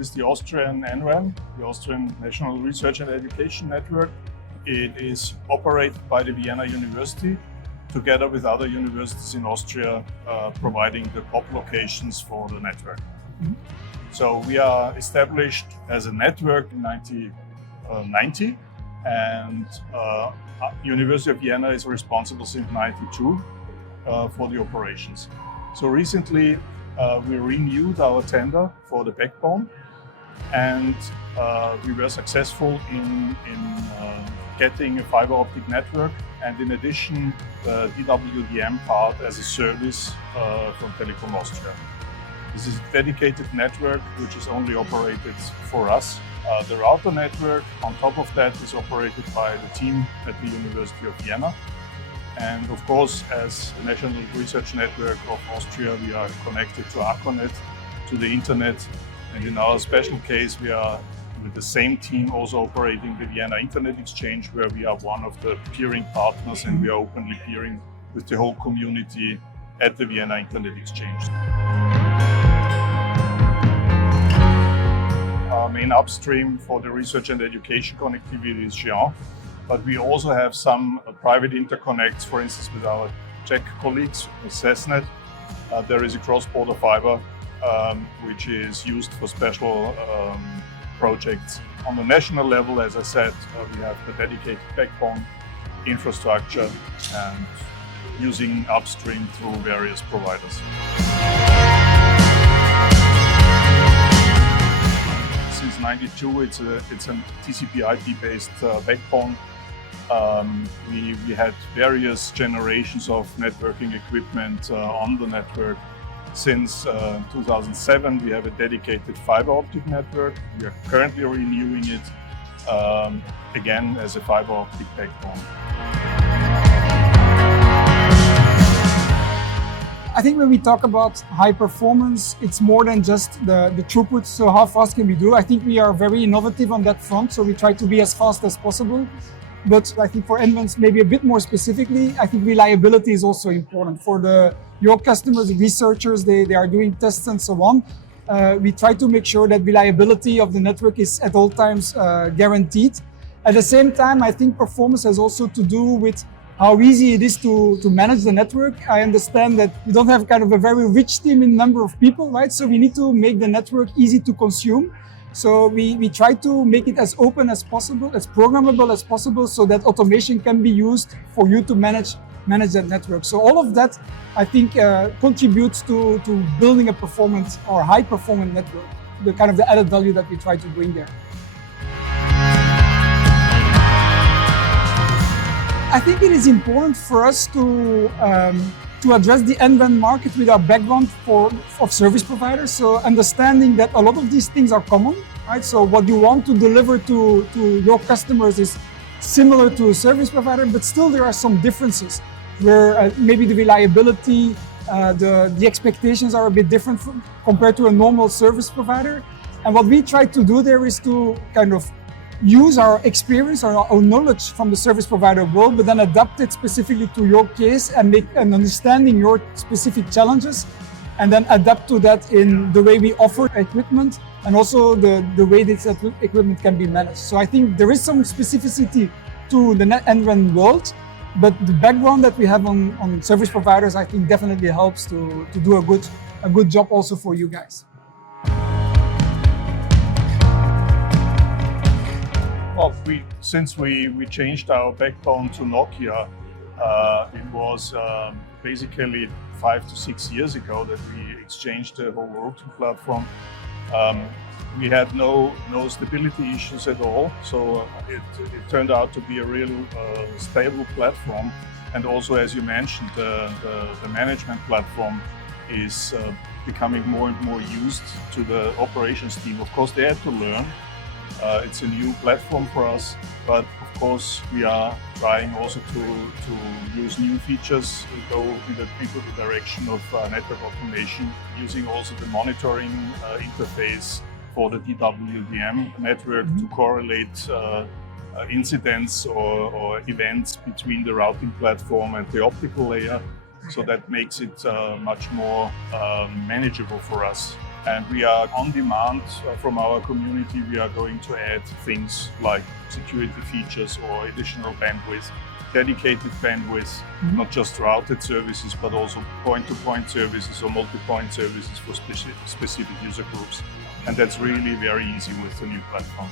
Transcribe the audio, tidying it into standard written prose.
is the Austrian NREN, the Austrian National Research and Education Network. It is operated by the Vienna University together with other universities in Austria, providing the POP locations for the network. So we are established as a network in 1990, and University of Vienna is responsible since 1992 for the operations. So recently we renewed our tender for the backbone, and we were successful in getting a fiber optic network, and in addition the DWDM part as a service from Telekom Austria. This is a dedicated network which is only operated for us. The router network on top of that is operated by the team at the University of Vienna. And of course, as the National Research Network of Austria, we are connected to ACOnet, to the internet. And in our special case, we are with the same team also operating the Vienna Internet Exchange, where we are one of the peering partners, and we are openly peering with the whole community at the Vienna Internet Exchange. Our main upstream for the research and education connectivity is Géant, but we also have some private interconnects, for instance, with our Czech colleagues, with CESnet. There is a cross-border fiber which is used for special projects. On the national level, as I said, we have the dedicated backbone infrastructure and using upstream through various providers. Since '92, it's a TCP/IP-based backbone. We had various generations of networking equipment on the network. Since 2007, we have a dedicated fiber optic network. We are currently renewing it again as a fiber optic backbone. I think when we talk about high performance, it's more than just the throughput. So how fast can we do? I think we are very innovative on that front. So we try to be as fast as possible. But I think for NRENs, maybe a bit more specifically, I think reliability is also important. For your customers, researchers, they are doing tests and so on. We try to make sure that reliability of the network is at all times guaranteed. At the same time, I think performance has also to do with how easy it is to manage the network. I understand that we don't have kind of a very rich team in number of people, right? So we need to make the network easy to consume. So we try to make it as open as possible, as programmable as possible, so that automation can be used for you to manage that network. So all of that, I think, contributes to building a performant or high performant network, the kind of the added value that we try to bring there. I think it is important for us to address the NREN market with our background of service providers. So understanding that a lot of these things are common, right? So what you want to deliver to your customers is similar to a service provider, but still there are some differences where maybe the reliability, the expectations are a bit different compared to a normal service provider. And what we try to do there is to kind of use our experience or our knowledge from the service provider world, but then adapt it specifically to your case and make an understanding your specific challenges, and then adapt to that in the way we offer equipment and also the way this equipment can be managed. So I think there is some specificity to the NREN world, but the background that we have on service providers, I think definitely helps to do a good job also for you guys. Well, since we changed our backbone to Nokia, it was basically 5 to 6 years ago that we exchanged the whole routing platform. We had no stability issues at all, so it turned out to be a real stable platform. And also, as you mentioned, the management platform is becoming more and more used to the operations team. Of course, they had to learn. It's a new platform for us, but of course we are trying also to use new features, go in the direction of network automation, using also the monitoring interface for the DWDM network to correlate incidents or events between the routing platform and the optical layer. So that makes it much more manageable for us And we are on demand from our community. We are going to add things like security features or additional bandwidth, dedicated bandwidth, not just routed services, but also point-to-point services or multi-point services for specific user groups. And that's really very easy with the new platform.